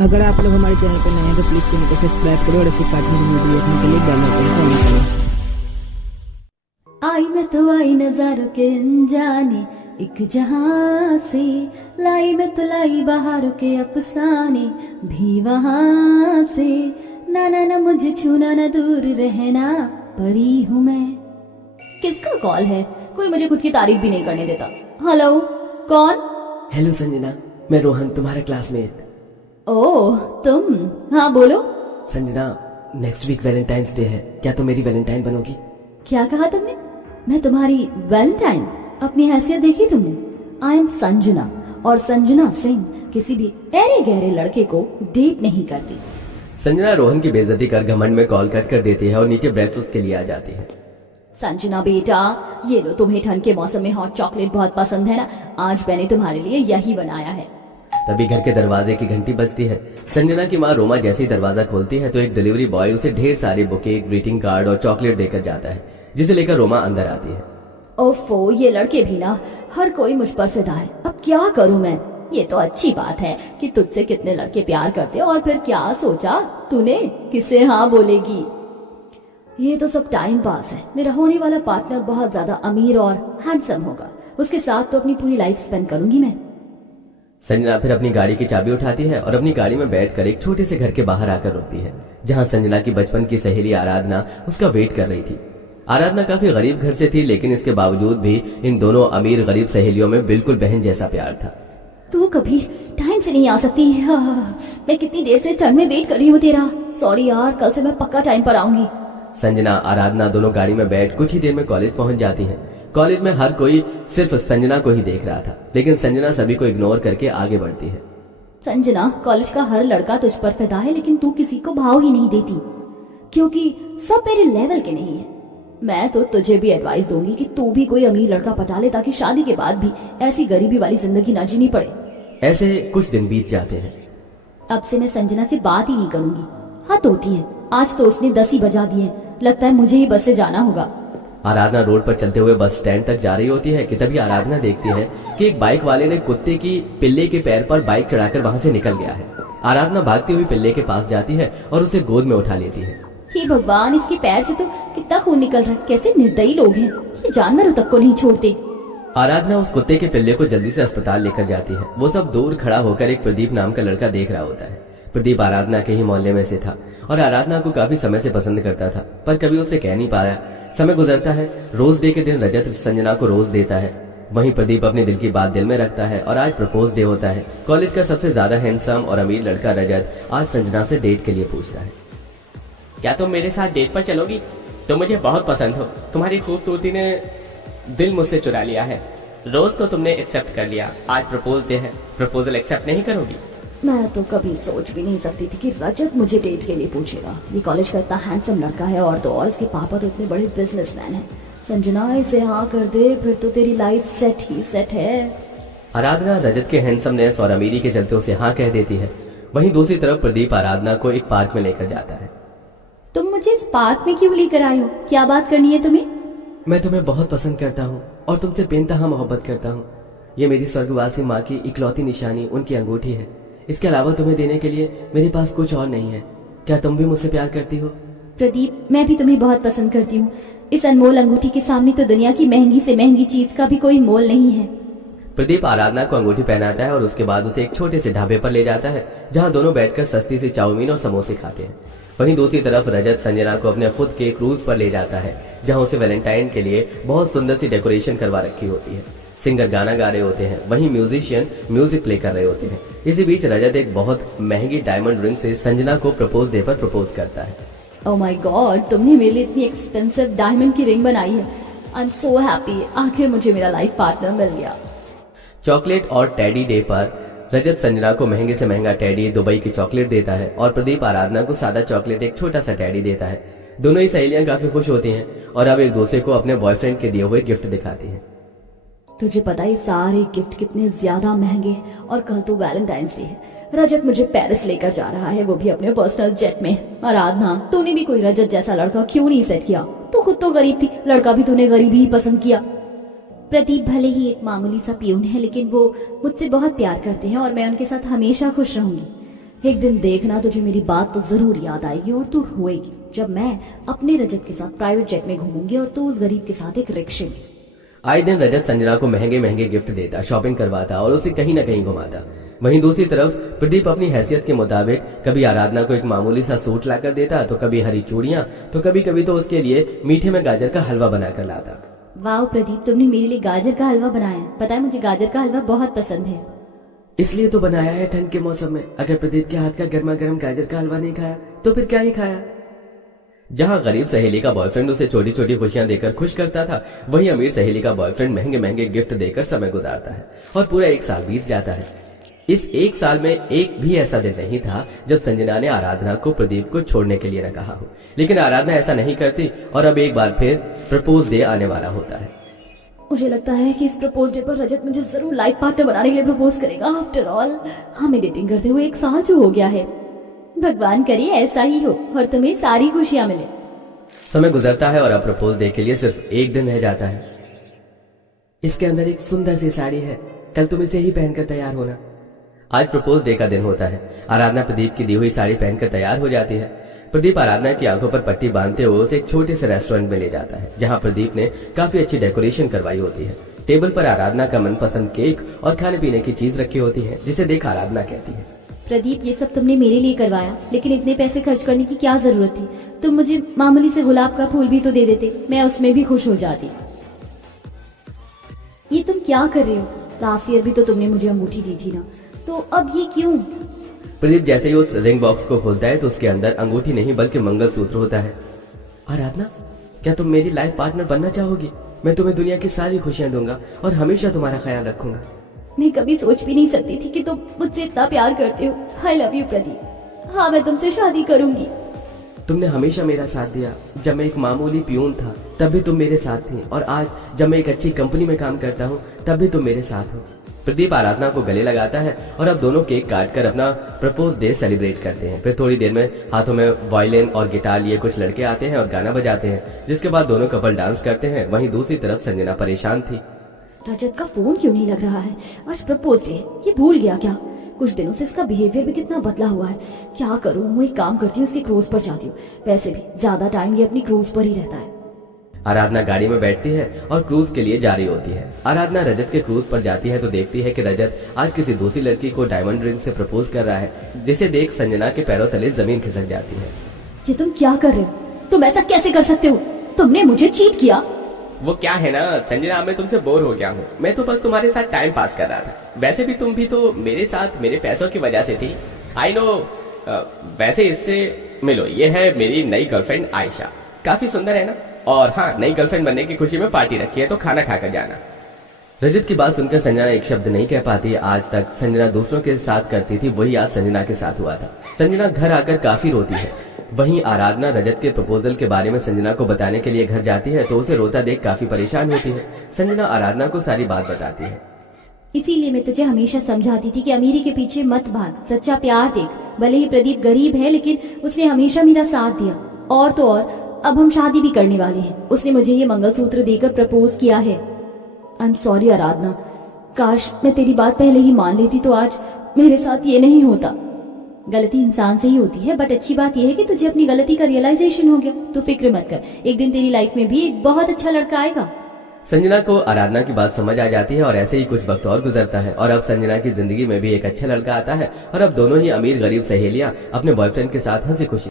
अगर आप लोग हमारे चैनल पर नए हैं तो प्लीज चैनल को सब्सक्राइब करो और ऐसे पार्टनर की वीडियो देखने के लिए बेल आइकन को ऑन करो। आई मैं तो आई नजारों के अनजाने एक जहां से, लाई मैं तो लाई बहारों के अफसाने भी वहां से। ना ना ना मुझे छूना ना दूर रहना, परी हूँ मैं। किसका कॉल है? कोई मुझे खुद की तारीफ भी नहीं करने देता। हेलो, कौन? हेलो संजना, मैं रोहन, तुम्हारा क्लासमेट। ओह तुम? हाँ बोलो। Sanjana, next week Valentine's day है, क्या तुम मेरी वैलेंटाइन बनोगी? क्या कहा तुमने? मैं तुम्हारी वैलेंटाइन? अपनी हैसियत देखी तुमने? आई एम संजना, और संजना सिंह किसी भी ऐरे गहरे लड़के को डेट नहीं करती। संजना रोहन की बेइज्जती कर घमंड में कॉल कट कर देती है और नीचे ब्रेकफास्ट के लिए आ जाती है। संजना बेटा, ये लो, तुम्हें ठंड के मौसम में हॉट चॉकलेट बहुत पसंद है ना, आज मैंने तुम्हारे लिए यही बनाया है। तभी घर के दरवाजे की घंटी बजती है। संजना की माँ रोमा जैसे ही दरवाजा खोलती है तो एक डिलीवरी बॉय उसे ढेर सारे बुके, ग्रीटिंग कार्ड और चॉकलेट देकर जाता है, जिसे लेकर रोमा अंदर आती है। ओफो, ये लड़के भी ना, हर कोई मुझ पर फिदा है, अब क्या करूं मैं? ये तो अच्छी बात है कि तुझसे कितने लड़के प्यार करते हैं, और फिर क्या सोचा तूने किसे हाँ बोलेगी? ये तो सब टाइम पास है। मेरा होने वाला पार्टनर बहुत ज्यादा अमीर और हैंडसम होगा, उसके साथ तो अपनी पूरी लाइफ स्पेंड करूंगी मैं। संजना फिर अपनी गाड़ी की चाबी उठाती है और अपनी गाड़ी में बैठकर एक छोटे से घर के बाहर आकर रुकती है, जहाँ संजना की बचपन की सहेली आराधना उसका वेट कर रही थी। आराधना काफी गरीब घर से थी, लेकिन इसके बावजूद भी इन दोनों अमीर गरीब सहेलियों में बिल्कुल बहन जैसा प्यार था। तू कभी टाइम से नहीं आ सकती? मैं कितनी देर से टर्न में वेट कर रही हूँ तेरा। सॉरी यार, कल से मैं पक्का टाइम पर आऊंगी। संजना आराधना दोनों गाड़ी में बैठ कुछ ही देर में कॉलेज पहुंच जाती हैं। कॉलेज में हर कोई सिर्फ संजना को ही देख रहा था, लेकिन संजना सभी को इग्नोर करके आगे बढ़ती है। संजना, कॉलेज का हर लड़का तुझ पर फिदा है, लेकिन तू किसी को भाव ही नहीं देती, क्योंकि सब मेरे लेवल के नहीं है। मैं तो तुझे भी एडवाइस दूंगी कि तू भी कोई अमीर लड़का पटा ले, ताकि शादी के बाद भी ऐसी गरीबी वाली जिंदगी ना जीनी पड़े। ऐसे कुछ दिन बीत जाते हैं। अब से मैं संजना से बात ही नहीं करूंगी। हद होती है, आज तो उसने 10 ही बजा दिए, लगता है मुझे ही बस से जाना होगा। आराधना रोड पर चलते हुए बस स्टैंड तक जा रही होती है कि तभी आराधना देखती है कि एक बाइक वाले ने कुत्ते की पिल्ले के पैर पर बाइक चढ़ाकर वहां से निकल गया है। आराधना भागती हुई पिल्ले के पास जाती है और उसे गोद में उठा लेती है। हे भगवान, इसके पैर से तो कितना खून निकल रहा है, कैसे निर्दयी लोग हैं, ये जानवरों तक को नहीं छोड़ते। आराधना उस कुत्ते के पिल्ले को जल्दी से अस्पताल लेकर जाती है। वो सब दूर खड़ा होकर एक प्रदीप नाम का लड़का देख रहा होता है। प्रदीप आराधना के ही मोहल्ले में से था और आराधना को काफी समय से पसंद करता था, पर कभी उसे कह नहीं पाया। समय गुजरता है। रोज डे के दिन रजत संजना को रोज देता है, वहीं प्रदीप अपने दिल की बात दिल में रखता है और आज प्रपोज डे होता है। कॉलेज का सबसे ज्यादा हैंडसम और अमीर लड़का रजत आज संजना से डेट के लिए पूछता है। क्या तुम मेरे साथ डेट पर चलोगी? तुम मुझे बहुत पसंद हो, तुम्हारी खूबसूरती ने दिल मुझसे चुरा लिया है। रोज तो तुमने एक्सेप्ट कर लिया, आज प्रपोज डे है, प्रपोजल एक्सेप्ट नहीं करोगी? मैं तो कभी सोच भी नहीं सकती थी कि रजत मुझे डेट के लिए पूछेगा। ये कॉलेज का इतना हैंडसम लड़का है, और तो और इसके पापा तो इतने बड़े बिजनेसमैन हैं। संजना, इसे हाँ कर दे, फिर तो तेरी लाइफ सेट ही सेट है। आराधना रजत के हैंडसमनेस और अमीरी के चलते उसे हाँ कह देती है। वहीं दूसरी तरफ प्रदीप आराधना को एक पार्क में लेकर जाता है। तुम मुझे इस पार्क में क्यों लेकर आए हो? क्या बात करनी है तुम्हें? मैं तुम्हें बहुत पसंद करता हूँ और तुमसे बेनतहा मोहब्बत करता हूँ। ये मेरी स्वर्गवासी माँ की इकलौती निशानी उनकी अंगूठी है। इसके अलावा तुम्हें देने के लिए मेरे पास कुछ और नहीं है। क्या तुम भी मुझसे प्यार करती हो? प्रदीप, मैं भी तुम्हें बहुत पसंद करती हूँ। इस अनमोल अंगूठी के सामने तो दुनिया की महंगी से महंगी चीज का भी कोई मोल नहीं है। प्रदीप आराधना को अंगूठी पहनाता है और उसके बाद उसे एक छोटे से ढाबे पर ले जाता है, जहाँ दोनों बैठकर सस्ती सी चाउमीन और समोसे खाते हैं। वहीं दूसरी तरफ रजत संजना को अपने खुद के क्रूज पर ले जाता है, जहाँ उसे वैलेंटाइन के लिए बहुत सुंदर सी डेकोरेशन करवा रखी होती है। सिंगर गाना गा रहे होते हैं, वहीं म्यूजिशियन म्यूजिक प्ले कर रहे होते हैं। इसी बीच रजत एक बहुत महंगी डायमंड रिंग से संजना को प्रपोज डे पर प्रपोज करता है। ओह माय गॉड, तुमने मेरे लिए इतनी एक्सपेंसिव डायमंड की रिंग बनाई है। आई एम सो हैप्पी, आखिर मुझे मेरा लाइफ पार्टनर मिल गया। चॉकलेट और टेडी डे पर रजत संजना को महंगे से महंगा टेडी दुबई की चॉकलेट देता है और प्रदीप आराधना को सादा चॉकलेट एक छोटा सा टेडी देता है। दोनों ही सहेलियां काफी खुश होती हैं और अब एक दूसरे को अपने बॉयफ्रेंड के दिए हुए गिफ्ट दिखाती हैं। तुझे पता है सारे गिफ्ट कितने ज्यादा महंगे हैं, और कल तो वैलेंटाइंस डे है। रजत मुझे पेरिस लेकर जा रहा है, वो भी अपने पर्सनल जेट में। आराधना, तूने भी कोई रजत जैसा लड़का क्यों नहीं सेट किया? तू खुद तो गरीब थी, लड़का भी तूने गरीब ही पसंद किया। प्रदीप भले ही एक मामूली सा पियून है, लेकिन वो मुझसे बहुत प्यार करते हैं और मैं उनके साथ हमेशा खुश रहूंगी। एक दिन देखना तुझे मेरी बात तो जरूर याद आएगी और तू रोएगी जब मैं अपने रजत के साथ प्राइवेट जेट में घूमूंगी और तू उस गरीब के साथ एक रिक्शे में। आए दिन रजत संजना को महंगे महंगे गिफ्ट देता, शॉपिंग करवाता और उसे कहीं न कहीं घुमाता। वहीं दूसरी तरफ प्रदीप अपनी हैसियत के मुताबिक कभी आराधना को एक मामूली सा सूट लाकर देता, तो कभी हरी चूड़ियां, तो कभी कभी तो उसके लिए मीठे में गाजर का हलवा बनाकर लाता। वाह प्रदीप, तुमने मेरे लिए गाजर का हलवा बनाया है। पता है मुझे गाजर का हलवा बहुत पसंद है। इसलिए तो बनाया है ठंड के मौसम में। अगर प्रदीप के हाथ का गर्मा गर्म गाजर का हलवा नहीं खाया तो फिर क्या ही खाया। जहां गरीब सहेली का बॉयफ्रेंड उसे छोटी छोटी खुशियां देकर खुश करता था, वहीं अमीर सहेली का बॉयफ्रेंड महंगे महंगे गिफ्ट देकर समय गुजारता है और पूरा 1 साल बीत जाता है। इस 1 साल में एक भी ऐसा दिन नहीं था जब संजना ने आराधना को प्रदीप को छोड़ने के लिए न कहा हो, लेकिन आराधना ऐसा नहीं करती और अब एक बार फिर प्रपोज डे आने वाला होता है। मुझे लगता है कि इस प्रपोज डे पर रजत मुझे जरूर लाइफ पार्टनर बनाने के लिए प्रपोज करेगा। आफ्टर ऑल हमें डेटिंग करते हुए 1 साल जो हो गया है। भगवान करे ऐसा ही हो और तुम्हें सारी खुशियां मिले। समय गुजरता है और अब प्रपोज डे के लिए सिर्फ 1 दिन रह जाता है। इसके अंदर एक सुंदर सी साड़ी है, कल तुम इसे ही पहनकर तैयार होना। आज प्रपोज डे का दिन होता है। आराधना प्रदीप की दी हुई साड़ी पहनकर तैयार हो जाती है। प्रदीप आराधना की आंखों पर पट्टी बांधते हुए उसे एक छोटे से रेस्टोरेंट में ले जाता है, जहां प्रदीप ने काफी अच्छी डेकोरेशन करवाई होती है। टेबल पर आराधना का मनपसंद केक और खाने पीने की चीज रखी होती है, जिसे देख आराधना कहती है, प्रदीप ये सब तुमने मेरे लिए करवाया, लेकिन इतने पैसे खर्च करने की क्या जरूरत थी। तुम मुझे मामूली से गुलाब का फूल भी तो दे देते, मैं उसमें भी खुश हो जाती। ये तुम क्या कर रहे हो? लास्ट ईयर भी तो तुमने मुझे अंगूठी दी थी ना, तो अब ये क्यों? प्रदीप जैसे ही उस रिंग बॉक्स को खोलता है तो उसके अंदर अंगूठी नहीं बल्कि मंगलसूत्र होता है। आराधना, क्या तुम मेरी लाइफ पार्टनर बनना चाहोगी? मैं तुम्हें दुनिया की सारी खुशियां दूंगा और हमेशा तुम्हारा ख्याल रखूंगा। मैं कभी सोच भी नहीं सकती थी कि तुम मुझसे इतना प्यार करते हो। I love you Pradeep. हाँ, मैं तुमसे शादी करूंगी। तुमने हमेशा मेरा साथ दिया। जब मैं एक मामूली पियून था तब भी तुम मेरे साथ थी, और आज जब मैं एक अच्छी कंपनी में काम करता हूँ तब भी तुम मेरे साथ हो। प्रदीप आराधना को गले लगाता है और अब दोनों केक काटकर अपना प्रपोज डे सेलिब्रेट करते हैं। फिर थोड़ी देर में हाथों में वायलिन और गिटार लिए कुछ लड़के आते हैं और गाना बजाते हैं, जिसके बाद दोनों कपल डांस करते हैं। वहीं दूसरी तरफ संजना परेशान थी। रजत का फोन क्यों नहीं लग रहा है? आज प्रपोज डे, ये भूल गया क्या? कुछ दिनों से इसका बिहेवियर भी कितना बदला हुआ है। क्या करूं? मैं एक काम करती हूँ, इसके क्रूज पर जाती हूँ। वैसे भी ज्यादा टाइम ये अपनी क्रूज पर ही रहता है। आराधना गाड़ी में बैठती है और क्रूज के लिए जा रही होती है। आराधना रजत के क्रूज पर जाती है तो देखती है कि रजत आज किसी दूसरी लड़की को डायमंड रिंग से प्रपोज कर रहा है, जिसे देख संजना के पैरों तले जमीन खिसक जाती है। ये तुम क्या कर रहे हो? तुम ऐसा कैसे कर सकते हो? तुमने मुझे चीट किया। वो क्या है ना संजना, मैं तुमसे बोर हो गया हूँ। मैं तो बस तुम्हारे साथ टाइम पास कर रहा था। वैसे भी तुम भी तो मेरे साथ मेरे पैसों की वजह से थी। I know. वैसे इससे मिलो, ये है मेरी नई गर्लफ्रेंड आयशा। काफी सुंदर है ना? और हाँ, नई गर्लफ्रेंड बनने की खुशी में पार्टी रखी है, तो खाना खाकर जाना। रजत की बात सुनकर संजना एक शब्द नहीं कह पाती। आज तक संजना दूसरों के साथ करती थी, वही आज संजना के साथ हुआ था। संजना घर आकर काफी रोती है। वहीं आराधना रजत के प्रपोजल के बारे में संजना को बताने के लिए घर जाती है तो उसे रोता देख काफी परेशान होती है। संजना आराधना को सारी बात बताती है। इसीलिए मैं तुझे हमेशा समझाती थी कि अमीरी के पीछे मत भाग, सच्चा प्यार देख। भले ही प्रदीप गरीब है, लेकिन उसने हमेशा मेरा साथ दिया। और तो और अब हम शादी भी करने वाले हैं। उसने मुझे ये मंगलसूत्र देकर प्रपोज किया है। आई एम सॉरी आराधना, काश मैं तेरी बात पहले ही मान लेती तो आज मेरे साथ ये नहीं होता। गलती इंसान से ही होती है, बट अच्छी बात यह है कि तुझे अपनी गलती का रियलाइजेशन हो गया। तो फिक्र मत कर, एक दिन तेरी लाइफ में भी एक बहुत अच्छा लड़का आएगा। संजना को आराधना की बात समझ आ जाती है और ऐसे ही कुछ वक्त और गुजरता है और अब संजना की जिंदगी में भी एक अच्छा लड़का आता है और अब दोनों ही अमीर गरीब सहेलियां अपने बॉयफ्रेंड के साथ हंसी खुशी